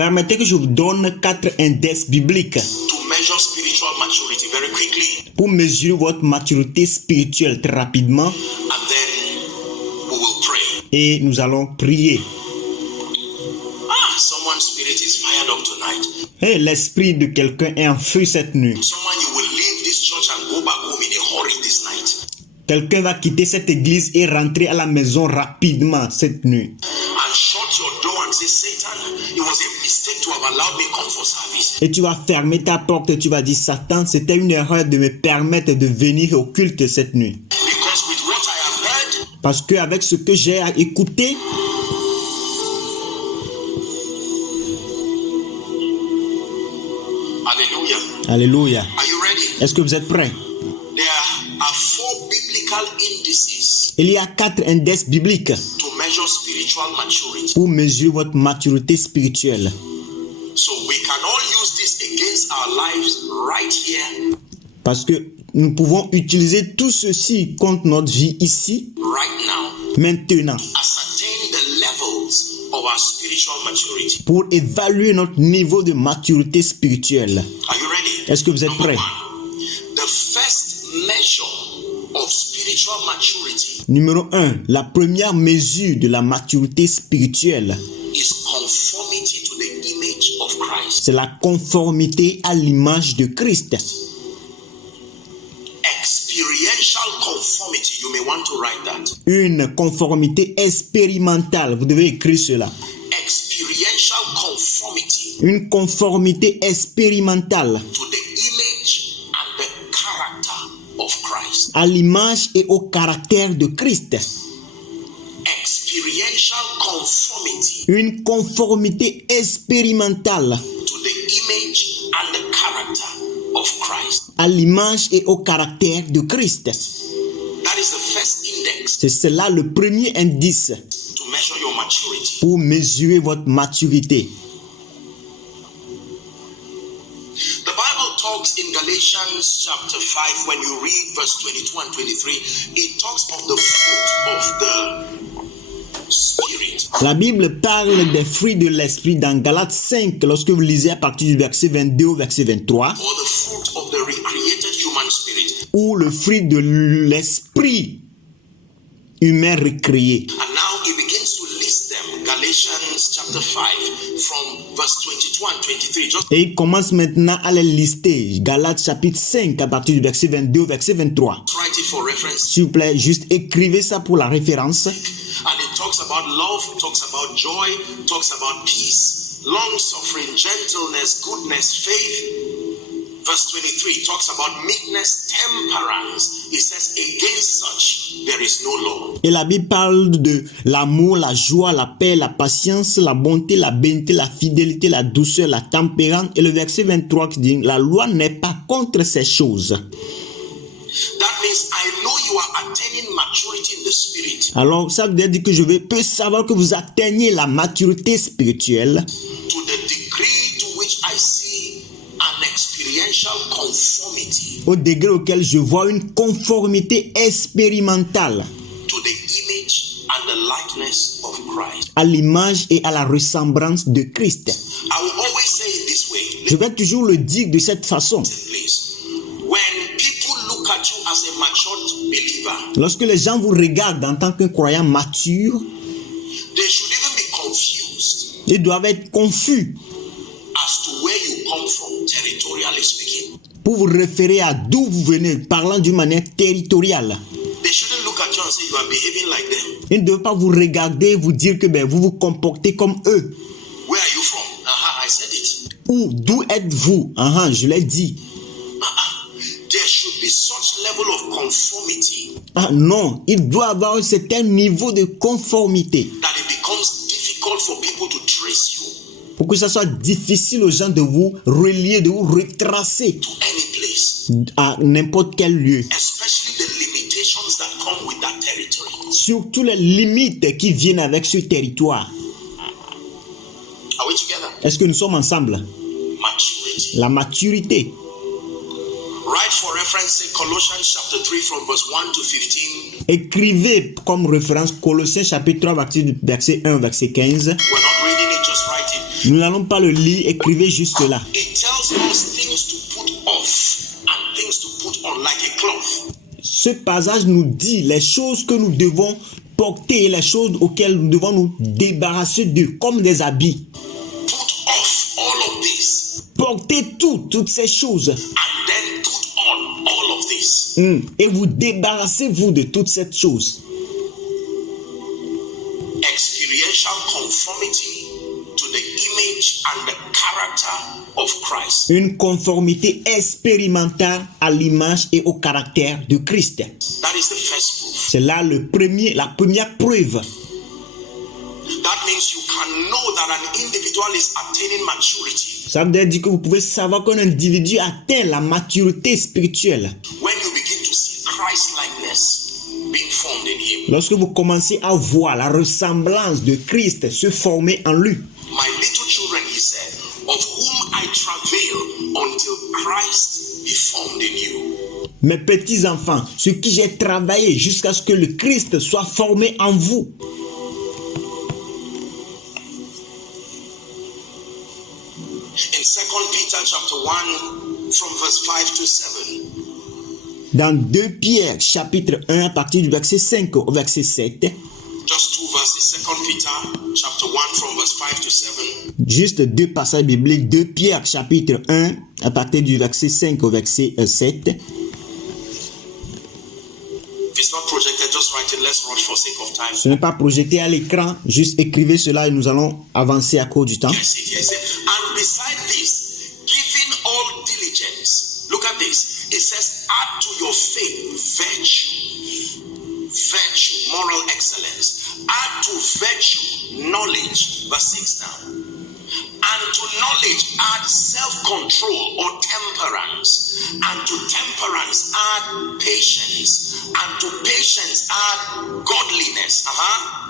Permettez que je vous donne 4 indices bibliques to measure spiritual maturity very quickly, pour mesurer votre maturité spirituelle très rapidement and then we will pray. et nous allons prier. Someone's spirit is fired up tonight. Et l'esprit de quelqu'un est en feu cette nuit. Someone, you will leave this church and go back home in a hurry this night. Quelqu'un va quitter cette église et rentrer à la maison rapidement cette nuit. And shut your door and say, Satan, it was a mistake to have allowed me come for service. Et tu vas fermer ta porte et tu vas dire, Satan, c'était une erreur de me permettre de venir au culte cette nuit. Because with what I have heard, Parce qu'avec ce que j'ai à écouter, hallelujah. alléluia. Are you ready? Est-ce que vous êtes prêts? There are 4 biblical indices Il y a 4 indices bibliques to measure spiritual maturity. pour mesurer votre maturité spirituelle. So we can all use this against our lives right here, Parce que nous pouvons utiliser tout ceci contre notre vie ici, right now, maintenant, ascertain the levels of our spiritual maturity. pour évaluer notre niveau de maturité spirituelle. Are you ready? Est-ce que vous êtes Number prêts? 1, the first measure of spiritual maturity Numéro 1, la première mesure de la maturité spirituelle, is conformity to the image of Christ. c'est la conformité à l'image de Christ. Experiential conformity, you may want to write that. Une conformité expérimentale, vous devez écrire cela. Experiential conformity Une conformité expérimentale to the image and the character of Christ. à l'image et au caractère de Christ. Experiential conformity Une conformité expérimentale to the image and the character of Christ. à l'image et au caractère de Christ. That is the first index C'est cela le premier indice to measure your maturity. pour mesurer votre maturité. The Bible talks in Galatians chapter 5, when you read verse 22 and 23, it talks of the fruit of the Spirit. La Bible parle des fruits de l'esprit dans Galates 5 lorsque vous lisez à partir du verset 22 au verset 23, Or the fruit of the recreated human spirit. ou le fruit de l'esprit humain recréé. And now he begins to list them. Galatians chapter 5 from verse 22 and 23. Just Et il commence maintenant à les lister. Galates chapitre 5 à partir du verset 22 au verset 23. write it for reference. S'il vous plaît, juste écrivez ça pour la référence. And it talks about love, talks about joy, talks about peace, long suffering, gentleness, goodness, faith. Verse 23 talks about meekness, temperance. It says, against such there is no law. Et la Bible parle de l'amour, la joie, la paix, la patience, la bonté, la bénédiction, la fidélité, la douceur, la tempérance. Et le verset 23 qui dit, la loi n'est pas contre ces choses. That means I know you are attaining maturity in the spirit Alors, ça veut dire que peux savoir que vous atteignez la maturité spirituelle to the degree to which I see an experiential conformity au degré auquel je vois une conformité expérimentale to the image and the likeness of Christ. à l'image et à la ressemblance de Christ. I will always say it this way. Je vais toujours le dire de cette façon. Please. When people look at you as a matured believer, Lorsque les gens vous regardent en tant qu'un croyant mature, they should even be confused ils doivent être confus as to where you come from, territorially speaking. pour vous référer à d'où vous venez, parlant d'une manière territoriale. They shouldn't look at you and say you are behaving like them. Ils ne doivent pas vous regarder et vous dire que vous vous comportez comme eux. Where are you from? I said it. Ou d'où êtes-vous? Je l'ai dit. There should be such level of conformity Ah non, il doit avoir un certain niveau de conformité that it becomes difficult for people to trace you pour que ça soit difficile aux gens de vous relier, de vous retracer to any place, à n'importe quel lieu. especially the limitations that come with that territory. Surtout les limites qui viennent avec ce territoire. Are we together? Est-ce que nous sommes ensemble? Maturity. La maturité. Write for reference, say Colossians chapter 3 from verse 1 to 15. Écrivez comme référence Colossiens chapitre 3 verset 1 verset 15. We're not reading it, just write it. Nous n'allons pas le lire, écrivez juste là. It tells us things to put off and things to put on like a cloth. Ce passage nous dit les choses que nous devons porter, les choses auxquelles nous devons nous débarrasser d'eux, comme des habits. Put off all of this Portez toutes ces choses. and then put on all of this. Et vous débarrassez-vous de toutes ces choses. Experiential conformity to the image and the character of Christ. Une conformité expérimentale à l'image et au caractère de Christ. That is the first proof. C'est là la première preuve. That means you can know that an individual is attaining maturity Ça veut dire que vous pouvez savoir qu'un individu atteint la maturité spirituelle when you begin to see Christ-likeness being formed in him. lorsque vous commencez à voir la ressemblance de Christ se former en lui. My little children, he said, of whom I travail until Christ be formed in you. Mes petits enfants, ce qui j'ai travaillé jusqu'à ce que le Christ soit formé en vous. In 2 Peter chapter 1 from verse 5 to 7. Dans 2 Pierre chapitre 1 à partir du verset 5 au verset 7. Just two verses. 2 Peter chapter 1 from verse 5 to 7. Juste deux passages bibliques. 2 Pierre chapitre 1 à partir du verset 5 au verset 7. If it's not projected, just write it. Let's rush for sake of time. Ce n'est pas projeté à l'écran, juste écrivez cela et nous allons avancer à cause du temps. Yes, yes. And beside this, giving all diligence. Look at this. It says, add to your faith virtue, moral excellence. Add to virtue knowledge. Verse 6 now. And to knowledge add self-control or temperance. And to temperance add patience. And to patience add godliness.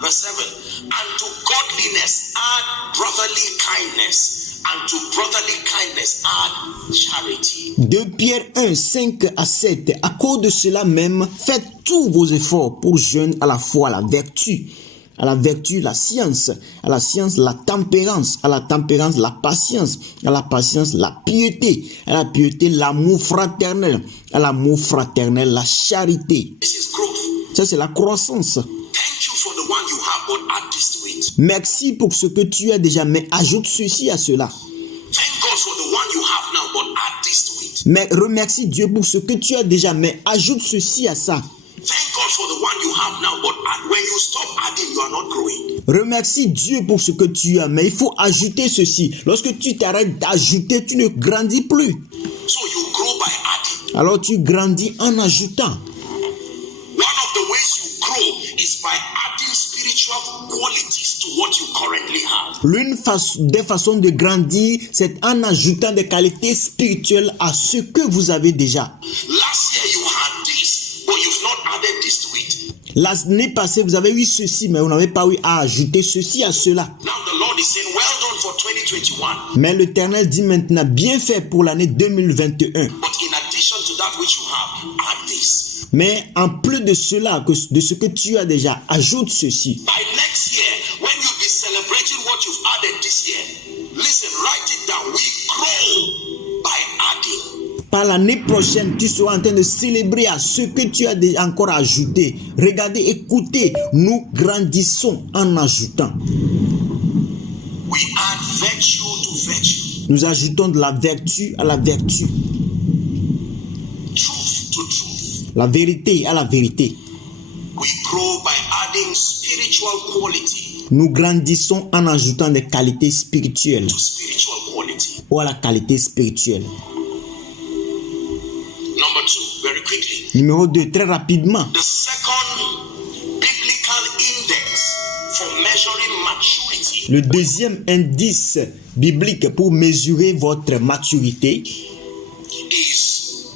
Verse 7. And to godliness add brotherly kindness. And to brotherly kindness add charity. 2 Pierre 1, 5 à 7. À cause de cela même, faites tous vos efforts pour joindre à la foi la vertu. À la vertu, la science. À la science, la tempérance. À la tempérance, la patience. À la patience, la piété. À la piété, l'amour fraternel. À l'amour fraternel, la charité. This is growth. Ça, c'est la croissance. Thank you for the one you have, but add this to it. Merci pour ce que tu as déjà, mais ajoute ceci à cela. Thank God for the one you have now, but add this to it. Mais remercie Dieu pour ce que tu as déjà, mais ajoute ceci à ça. Thank God for the one you have now, but when you stop adding, you are not growing. Remercie Dieu pour ce que tu as, mais il faut ajouter ceci. Lorsque tu t'arrêtes d'ajouter, tu ne grandis plus. So you grow by adding. Alors tu grandis en ajoutant. One of the ways you grow is by adding spiritual qualities to what you currently have. L'une des façons de grandir, c'est en ajoutant des qualités spirituelles à ce que vous avez déjà. Last year you had this, but you've not added this to it. L'année passée, vous avez eu ceci, mais vous n'avez pas eu à ajouter ceci à cela. Now the Lord is saying, well done for 2021. Mais l'Éternel dit maintenant, bien fait pour l'année 2021. But in addition to that which you have, add this. Mais en plus de cela, de ce que tu as déjà, ajoute ceci. By next year, when you'll be celebrating what you've added this year, listen, write it down. We grow by adding. Par l'année prochaine, tu seras en train de célébrer à ce que tu as encore ajouté. Regardez, écoutez, nous grandissons en ajoutant. We add virtue to virtue. Nous ajoutons de la vertu à la vertu. Truth to truth. La vérité à la vérité. We grow by adding spiritual quality Nous grandissons en ajoutant des qualités spirituelles to spiritual quality. ou à la qualité spirituelle. Number 2, very quickly. Numéro 2, très rapidement. The second biblical index for measuring maturity Le deuxième indice biblique pour mesurer votre maturité, is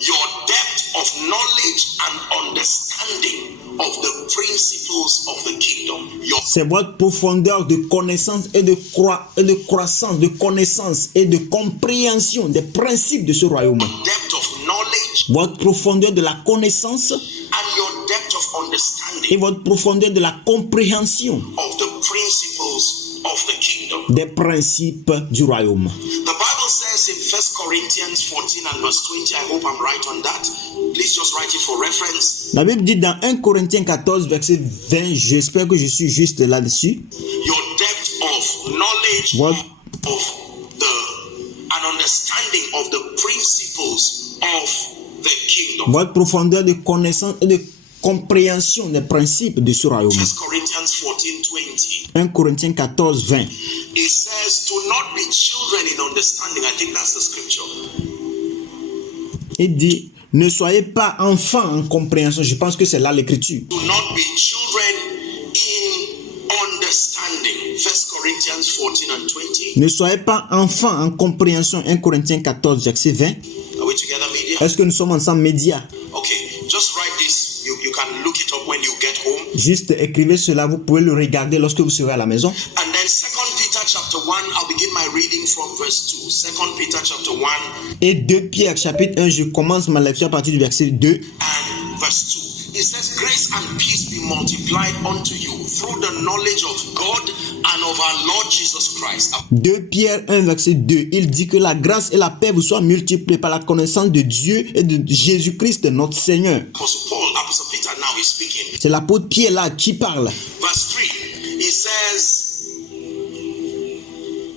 your depth of knowledge and understanding of the principles of the kingdom. c'est votre profondeur de connaissance et de croissance, de connaissance et de compréhension des principes de ce royaume. Depth of knowledge Votre profondeur de la connaissance and your depth of et understanding votre profondeur de la compréhension of the principles of the kingdom. des principes du royaume. The Bible says in 1 Corinthians 14 and verse 20, I hope I'm right on that. Please just write it for reference. La Bible dit dans 1 Corinthiens 14, verset 20, j'espère que je suis juste là-dessus. Your depth of knowledge What? of an understanding of the principles of the kingdom. Votre profondeur de connaissance et de compréhension des principes de ce royaume. 1 Corinthians 14:20. 1 Corinthiens 14, 20. It says, "Do not be children in understanding." I think that's the scripture. Il dit, ne soyez pas enfants en compréhension. Je pense que c'est là l'écriture. Do not be children in understanding. 1 Corinthians 14 and 20. Ne soyez pas enfants en compréhension. 1 Corinthiens 14, verset 20. Are we together, media? Est-ce que nous sommes ensemble, médias? Okay, just write this. You can look it up when you get home. Juste écrivez cela, vous pouvez le regarder lorsque vous serez à la maison. And then 2 Peter chapter 1, I'll begin my reading from verse 2. 2 Peter chapter 1 Et 2 Pierre chapitre 1, je commence ma lecture à partir du verset 2. and verse 2. It says, "Grace and peace be multiplied unto you through the knowledge of God and of our Lord Jesus Christ." 2 Pierre 1, verset 2. Il dit que la grâce et la paix vous soient multipliées par la connaissance de Dieu et de Jésus-Christ, notre Seigneur. Apostle Peter now is speaking. C'est l'apôtre Pierre là qui parle. Verse 3, it says,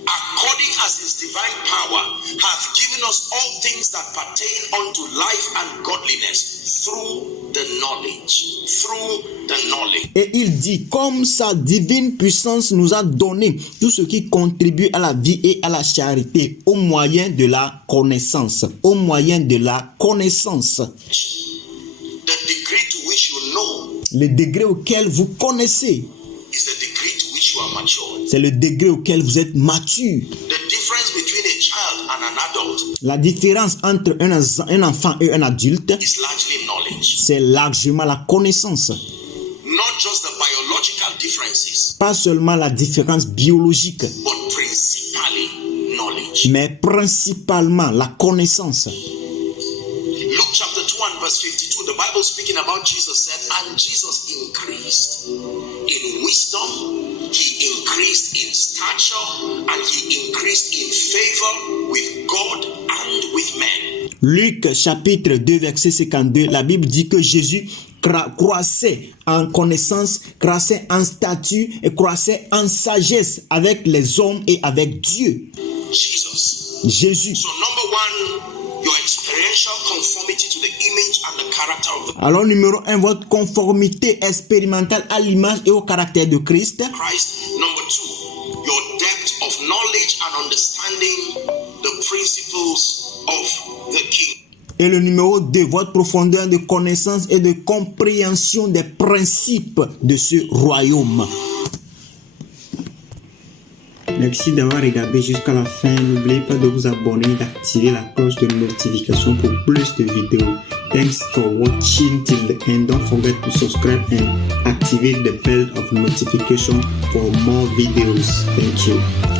"According as his divine power hath given us all things that pertain unto life and godliness through the knowledge." Through the knowledge. Et il dit, comme sa divine puissance nous a donné tout ce qui contribue à la vie et à la charité au moyen de la connaissance. Au moyen de la connaissance. The degree to which you know Le degré auquel vous connaissez, is the degree to which you are mature. c'est le degré auquel vous êtes mature. The difference between a child and an adult La différence entre un enfant et un adulte, is largely knowledge. c'est largement la connaissance. Not just the biological differences, Pas seulement la différence biologique, but principally knowledge. mais principalement la connaissance. Luke chapter 2 and verse 52, the Bible speaking about Jesus said, "And Jesus increased in wisdom, he increased in stature, and he increased in favor with God and with men." Luc chapitre 2 verset 52, la Bible dit que Jésus croissait en connaissance, croissait en statut et croissait en sagesse avec les hommes et avec Dieu. Jésus. So number one, your experiential conformity to the image and the character of the Alors numéro 1, votre conformité expérimentale à l'image et au caractère de Christ. Christ. Number two, your depth of knowledge and understanding the principles of the King. Et le numéro 2, votre profondeur de connaissance et de compréhension des principes de ce royaume. Merci d'avoir regardé jusqu'à la fin. N'oubliez pas de vous abonner et d'activer la cloche de notification pour plus de vidéos. Thanks for watching till the end. Don't forget to subscribe and activate the bell of notification for more videos. Thank you.